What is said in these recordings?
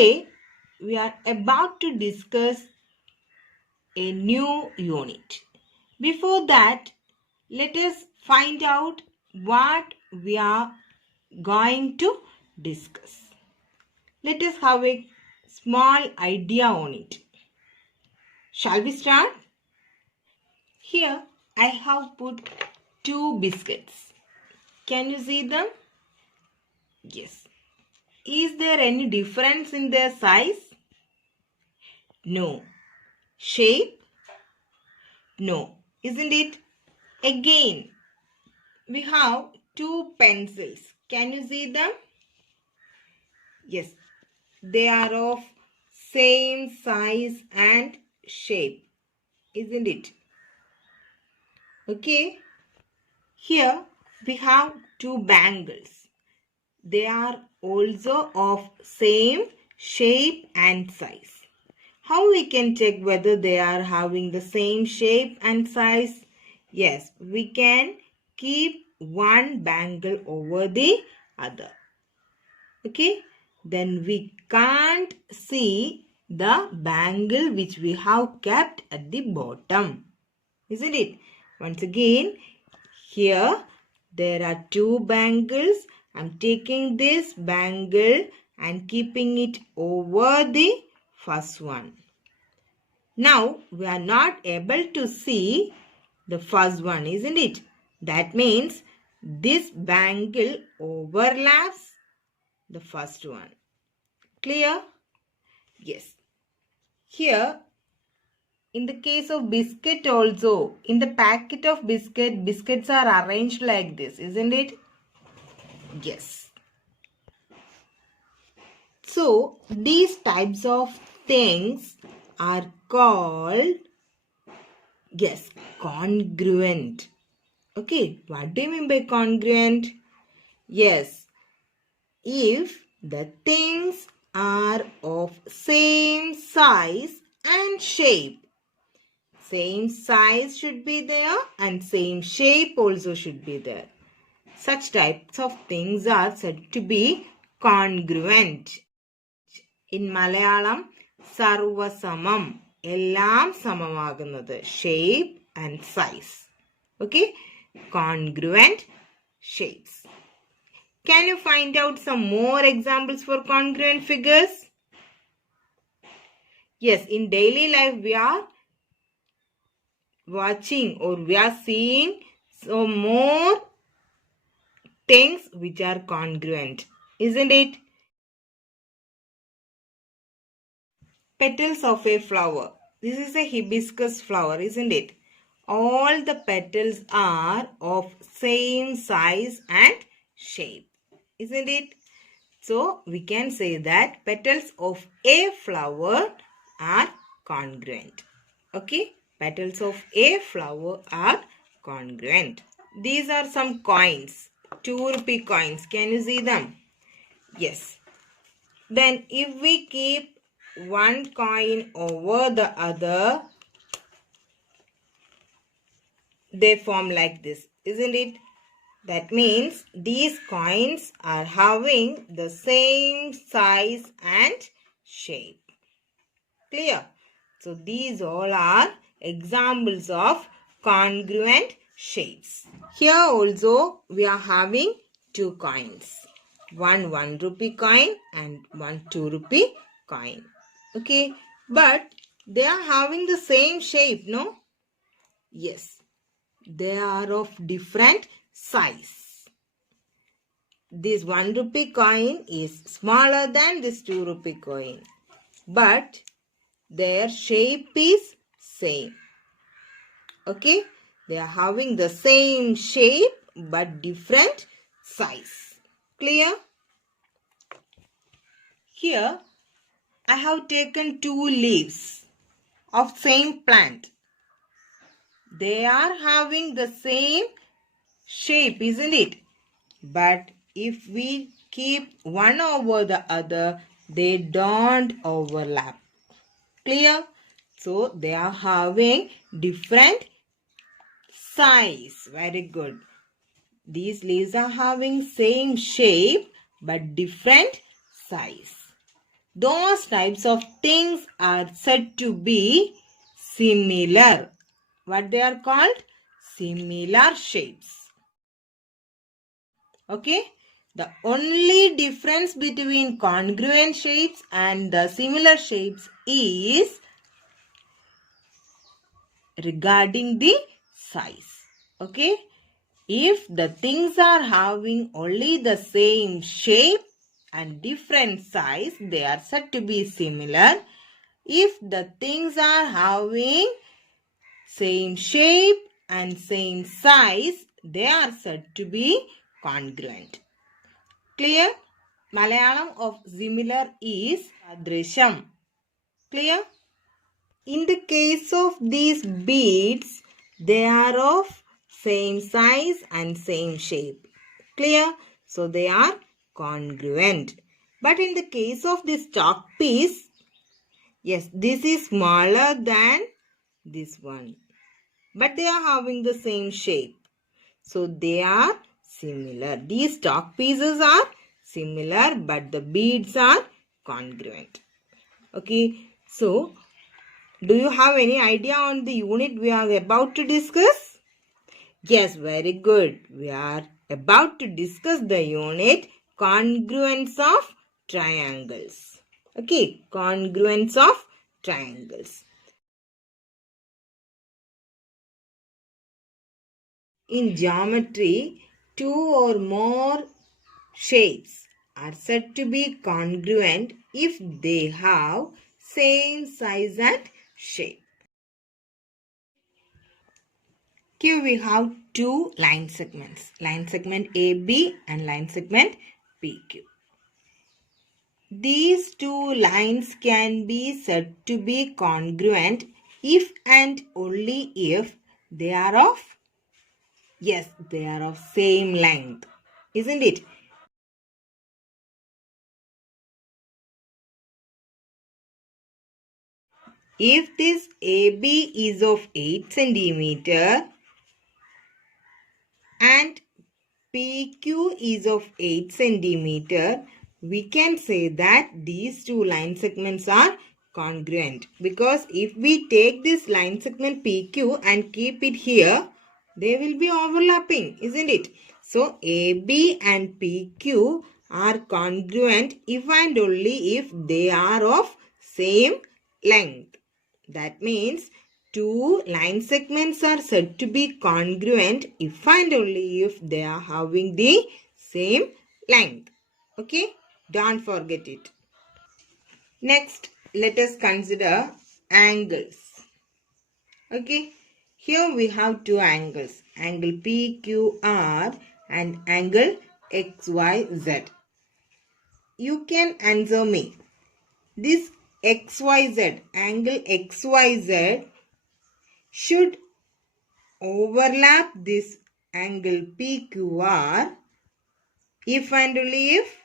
Today we are about to discuss a new unit. Before that, let us find out what we are going to discuss. Let us have a small idea on it. Shall we start? Here I have put 2 biscuits. Can you see them? Yes. Is there any difference in their size? No. Shape? No. Isn't it? Again, we have 2 pencils. Can you see them? Yes. They are of same size and shape. Isn't it? Okay. Here we have 2 bangles. They are also of same shape and size. How we can check whether they are having the same shape and size? Yes, we can keep one bangle over the other. Okay, then we can't see the bangle which we have kept at the bottom. Isn't it? Once again, here there are 2 bangles. I'm taking this bangle and keeping it over the first one. Now we are not able to see the first one, isn't it? That means this bangle overlaps the first one. Clear? Yes. Here, in the case of biscuit also, in the packet of biscuits are arranged like this, isn't it? Yes. So, these types of things are called, yes, congruent. Okay, what do you mean by congruent? Yes, if the things are of same size and shape. Same size should be there and same shape also should be there. Such types of things are said to be congruent. In Malayalam, sarvasamam, ellam samamagunnathu, shape and size. Okay, congruent shapes. Can you find out some more examples for congruent figures? Yes, in daily life we are watching or we are seeing some more things which are congruent, isn't it? Petals of a flower. This is a hibiscus flower, isn't it? All the petals are of same size and shape, isn't it? So, we can say that petals of a flower are congruent. Okay? Petals of a flower are congruent. These are some coins. 2 rupee coins. Can you see them? Yes. Then, if we keep one coin over the other, they form like this, isn't it? That means these coins are having the same size and shape. Clear? So these all are examples of congruent shapes. Here also we are having 2 coins. One 1 rupee coin and one 2 rupee coin. Okay, but they are having the same shape, no? Yes, they are of different size. This 1 rupee coin is smaller than this 2 rupee coin, but their shape is same. Okay, they are having the same shape but different size. Clear? Here I have taken 2 leaves of same plant. They are having the same shape, isn't it? But if we keep one over the other, they don't overlap. Clear? So they are having different size. Very good. These leaves are having same shape but different size. those types of things are said to be similar. What they are called? Similar shapes. Okay. The only difference between congruent shapes and the similar shapes is regarding the size. Okay. If the things are having only the same shape and different size, they are said to be similar. If the things are having same shape and same size, they are said to be congruent. Clear? Malayalam of similar is Sadrisham. Clear? In the case of these beads, they are of same size and same shape. Clear? So they are congruent. But in the case of this chalk piece, yes, this is smaller than this one. But they are having the same shape. So they are similar. These chalk pieces are similar, but the beads are congruent. Okay. So, do you have any idea on the unit we are about to discuss? Yes, very good. We are about to discuss the unit congruence of triangles. Okay, congruence of triangles. In geometry, two or more shapes are said to be congruent if they have same size and shape. Here we have two line segments. Line segment AB and line segment PQ. These two lines can be said to be congruent if and only if they are of, yes, they are of same length. Isn't it? If this AB is of 8 centimeter and PQ is of 8 centimeter, we can say that these two line segments are congruent. Because if we take this line segment PQ and keep it here, they will be overlapping, isn't it? So, AB and PQ are congruent if and only if they are of same length. That means two line segments are said to be congruent if and only if they are having the same length. Okay? Don't forget it. Next, let us consider angles. Okay? Here we have two angles. Angle PQR and angle XYZ. You can answer me. This XYZ, angle XYZ should overlap this angle PQR if and only if,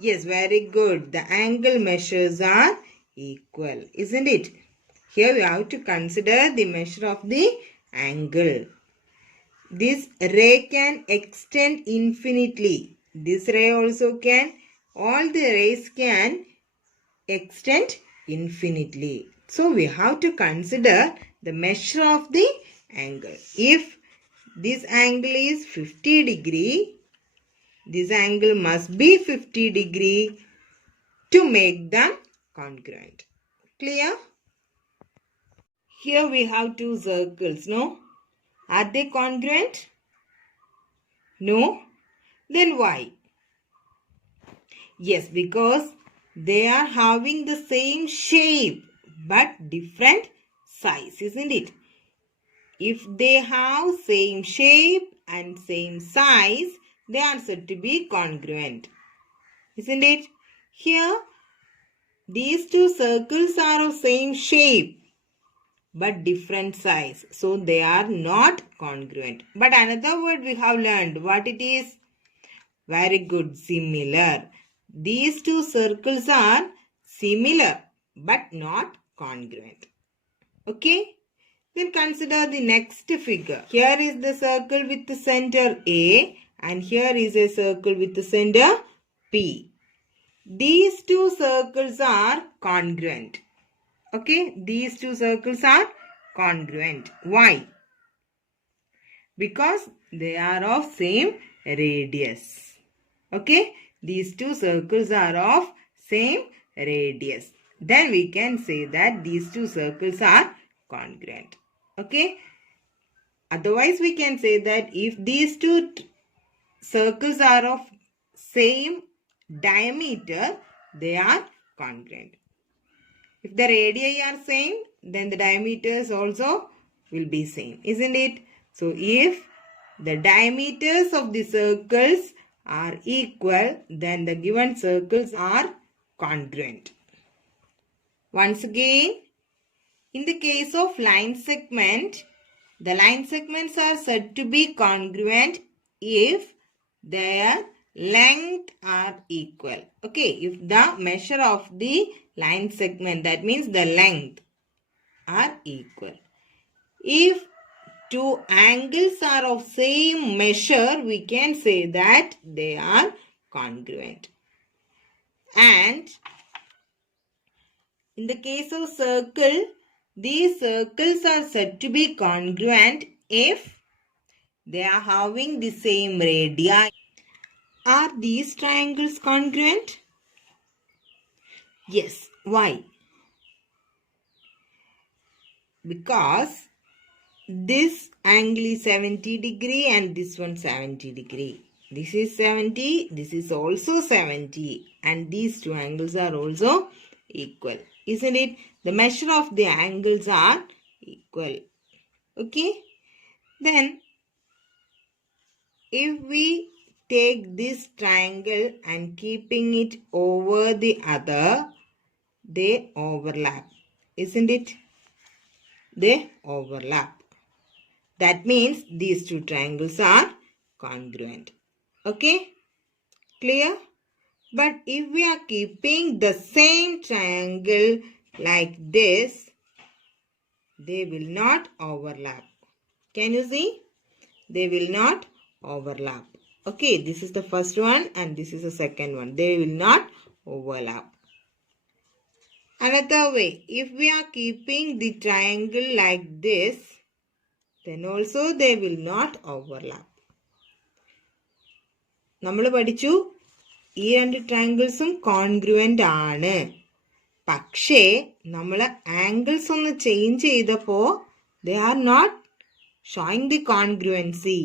yes, very good, the angle measures are equal, isn't it? Here we have to consider the measure of the angle. This ray can extend infinitely. This ray also can, all the rays can extend infinitely. So we have to consider the measure of the angle. If this angle is 50 degree, this angle must be 50 degree to make them congruent. Clear? Here we have two circles, no? Are they congruent? No? Then why? Yes, because they are having the same shape but different size, isn't it? If they have same shape and same size, they are said to be congruent, isn't it? Here, these two circles are of same shape but different size, so they are not congruent. But another word we have learned, what it is? Very good, similar. These two circles are similar but not congruent. Okay? Then consider the next figure. Here is the circle with the center A and here is a circle with the center P. these two circles are congruent. Okay, these two circles are congruent. Why? Because they are of same radius. Okay, these two circles are of same radius. Then we can say that these two circles are congruent. Okay, otherwise we can say that if these two circles are of same diameter, they are congruent. If the radii are same, then the diameters also will be same, isn't it? So if the diameters of the circles are equal, then the given circles are congruent. Once again, in the case of line segment, the line segments are said to be congruent if their length are equal. Okay, if the measure of the line segment, that means the length, are equal. If two angles are of same measure, we can say that they are congruent. And in the case of circle, these circles are said to be congruent if they are having the same radii. Are these triangles congruent? Yes. Why? Because this angle is 70 degree and this one 70 degree. This is 70, this is also 70, and these two angles are also equal. Isn't it? The measure of the angles are equal. Okay? Then, if we take this triangle and keeping it over the other, they overlap. Isn't it? They overlap. That means these two triangles are congruent. Okay? Clear? But if we are keeping the same triangle like this, they will not overlap. Can you see? They will not overlap. Okay, this is the first one and this is the second one. They will not overlap. Another way, if we are keeping the triangle like this, then also they will not overlap. നമ്മൾ പഠിച്ചു ഈ രണ്ട് ട്രയാങ്കിൾസും congruent ആണ്. പക്ഷേ നമ്മൾ angles ഒന്ന് change ചെയ്തപ്പോൾ they are not showing the congruency.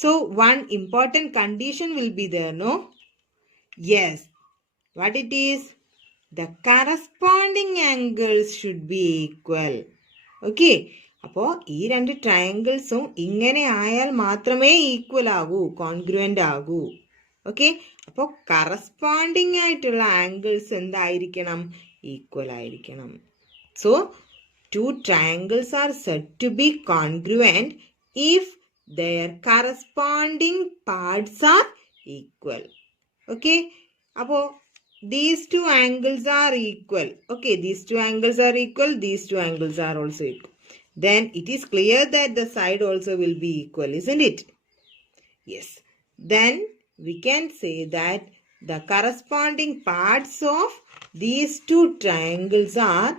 So one important condition will be there, no? Yes. What it is? The corresponding angles should be equal. Okay. അപ്പോൾ ഈ രണ്ട് ട്രയാങ്കിൾസും ഇങ്ങനെ ആയാൽ മാത്രമേ ഈക്വൽ ആകൂ, കോൺഗ്രുവൻ്റ് ആകൂ. ഓക്കെ, അപ്പോൾ കറസ്പോണ്ടിങ് ആയിട്ടുള്ള ആംഗിൾസ് എന്തായിരിക്കണം? ഈക്വൽ ആയിരിക്കണം. So two triangles are said to be congruent if their corresponding parts are equal. Okay, അപ്പോൾ these two angles are equal. Okay, these two angles are equal, these two angles are also equal. Then it is clear that the side also will be equal, isn't it? Yes. Then we can say that the corresponding parts of these two triangles are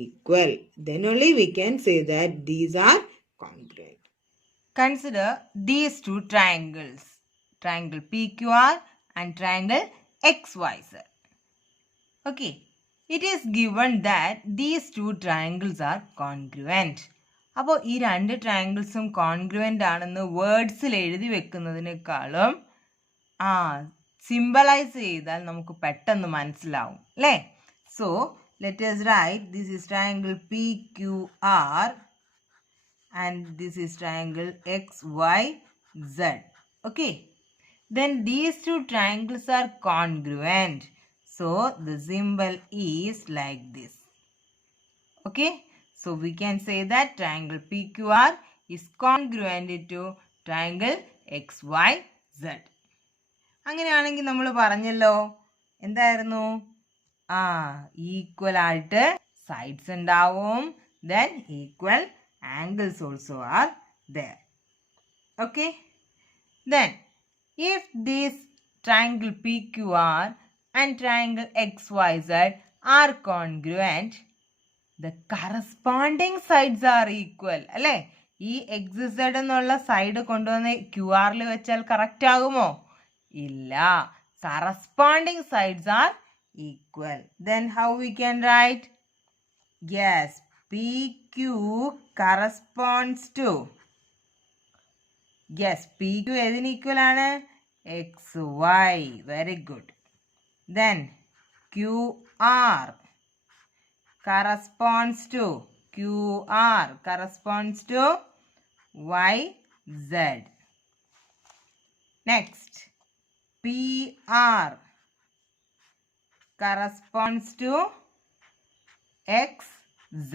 equal. Then only we can say that these are congruent. Consider these two triangles. Triangle PQR and triangle XYZ. Okay. It is given that these two triangles are congruent. അപ്പോൾ ഈ രണ്ട് ട്രയാങ്കിൾസും congruent ആണെന്ന് വേർഡ്സിൽ എഴുതി വെക്കുന്നതിനേക്കാളും symbolise ചെയ്താൽ നമുക്ക് പെട്ടെന്ന് മനസ്സിലാവും അല്ലേ? So let us write this is triangle PQR and this is triangle XYZ. Okay, then these two triangles are congruent. So the symbol is like this. Okay, so we can say that triangle PQR is congruent to triangle XYZ. അങ്ങനെയാണെങ്കിൽ നമ്മൾ പറഞ്ഞല്ലോ എന്തായിരുന്നു? Equal ആയിട്ട് sides ഉണ്ടാവും, then equal angles also are there. Okay, then if this triangle PQR and triangle XYZ are congruent, the corresponding sides are equal. അല്ലേ? ഈ XZ എന്നുള്ള side കൊണ്ടുവന്ന് QR വെച്ചാൽ കറക്റ്റ് ആകുമോ? ഇല്ല. Corresponding sides are equal. Then how we can write? Yes, PQ corresponds to. Yes, PQ ഏതിന് equal ആണ്? XY. Very good. Then QR corresponds to YZ. Next, PR corresponds to XZ.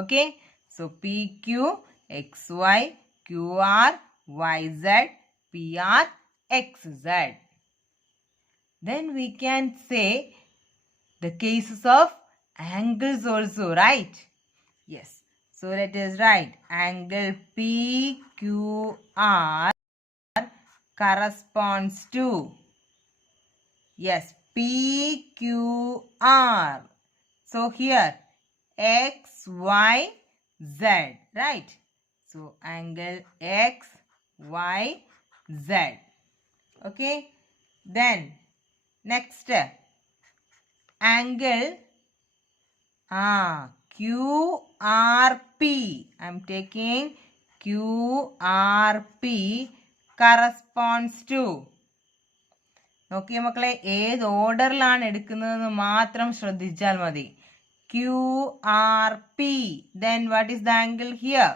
Okay, so PQ, XY, QR, YZ, PR, XZ. Then we can say the cases of angles also, right? Yes. So let us write angle PQR corresponds to. Yes, PQR. So here XYZ, right? So angle XYZ. Okay. Then next angle QRP. I'm taking QRP corresponds to. നോക്കിയ മക്കളെ, ഏത് ഓർഡറിലാണ് എടുക്കുന്നതെന്ന് മാത്രം ശ്രദ്ധിച്ചാൽ മതി. QRP. Then what is the angle here?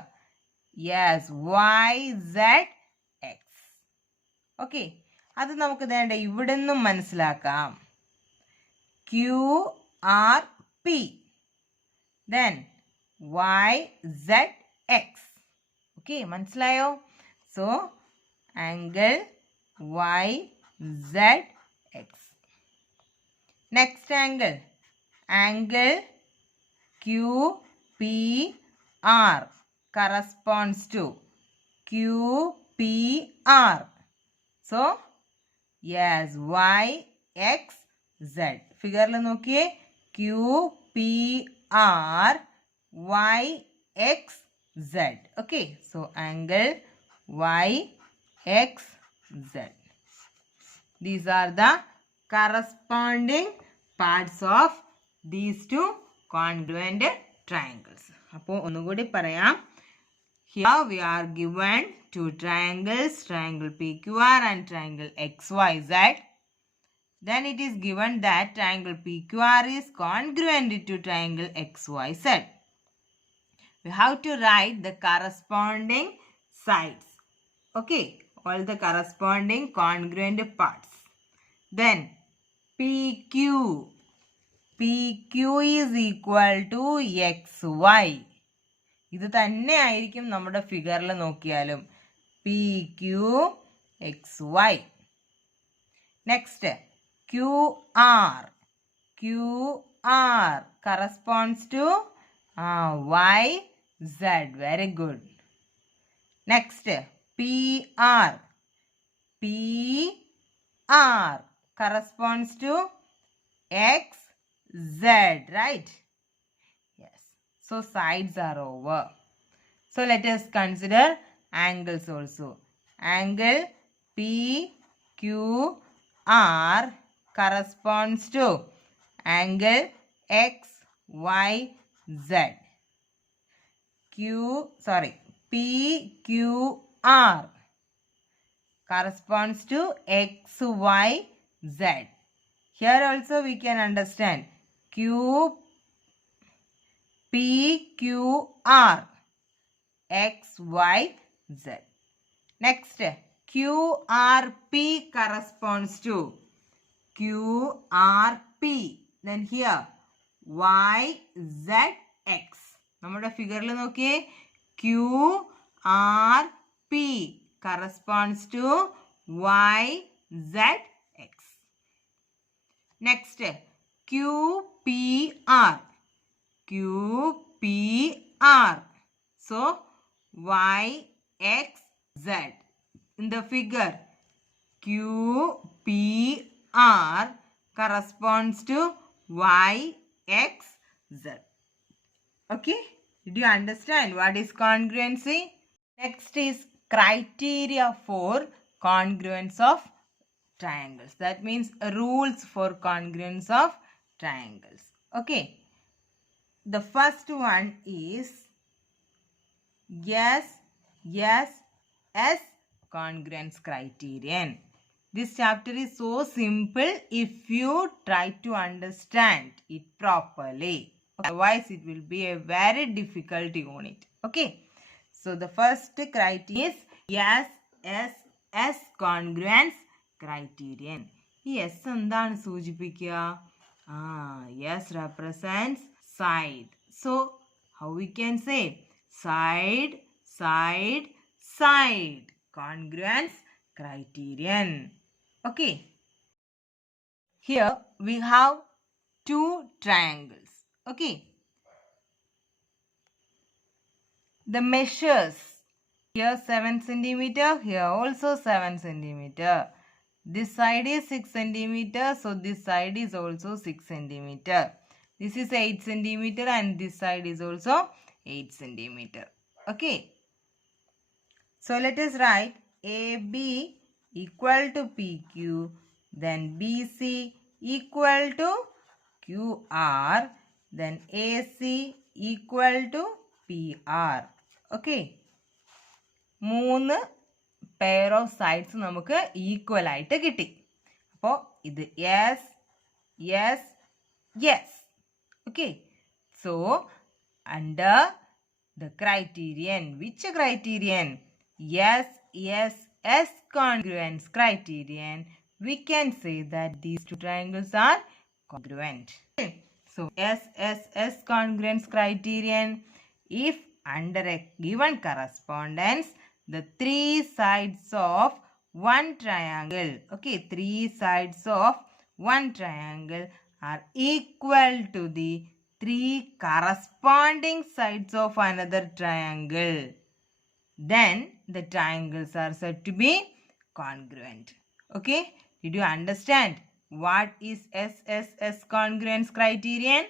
Yes, YZX. Okay, അത് നമുക്ക് വേണ്ട ഇവിടെ നിന്നും മനസ്സിലാക്കാം. QRP. Then YZX. Okay, മനസ്സിലായോ? So angle YZX. Next angle QPR corresponds to QPR. So yes, YXZ. ഫിഗറിൽ നോക്കിയേ, QPR YXZ. Okay, so angle YXZ. These are the corresponding parts of these two congruent triangles. അപ്പോൾ ഒന്നുകൂടി പറയാം. Here we are given two triangles, triangle PQR and triangle XYZ. Then it is given that triangle PQR is congruent to triangle XYZ. We have to write the corresponding sides. Okay, all the corresponding congruent parts. Then PQ is equal to XY. ഇത് തന്നെ ആയിരിക്കും നമ്മുടെ ഫിഗറിൽ നോക്കിയാലും. PQ XY. Next, QR corresponds to YZ. Very good. Next, PR corresponds to XZ, right? Yes. So sides are over. So let us consider angles also. Angle PQR corresponds to angle XYZ. PQR corresponds to XYZ. Here also we can understand PQR XYZ. Next, QRP corresponds to QRP. Then here YZX. നമ്മുടെ ഫിഗറിൽ നോക്കിയേ, QRP corresponds to YZX. Next, QPR. So YXZ. In the figure, QPR QR corresponds to Y, X, Z. Okay? Did you understand what is congruency? Next is criteria for congruence of triangles. That means rules for congruence of triangles. Okay. The first one is Sss Congruence Criterion. This chapter is so simple if you try to understand it properly. Otherwise, it will be a very difficult unit. Okay. So, the first criterion is Sss Congruence Criterion. ഈ S എന്താണ് സൂചിപ്പിക്കുക? S represents side. So, how we can say? Side, side, side. Congruence criterion. Okay. Here we have two triangles. Okay. The measures. Here 7 centimeter. Here also 7 centimeter. This side is 6 centimeter. So this side is also 6 centimeter. This is 8 centimeter and this side is also 8 centimeter. Okay. So let us write AB equal to PQ. Then BC equal to QR. Then AC equal to PR. Okay. 3 pair of sides നമുക്ക് equal ആയിട്ട് കിട്ടി. അപ്പോൾ ഇത് yes, yes, yes. Okay. So, under the criterion, which criterion? Sss congruence criterion, we can say that these two triangles are congruent. Okay. So, Sss congruence criterion, if under a given correspondence, the three sides of one triangle, okay, three sides of one triangle are equal to the three corresponding sides of another triangle, then the triangles are said to be congruent. Okay, did you understand what is Sss congruence criterion?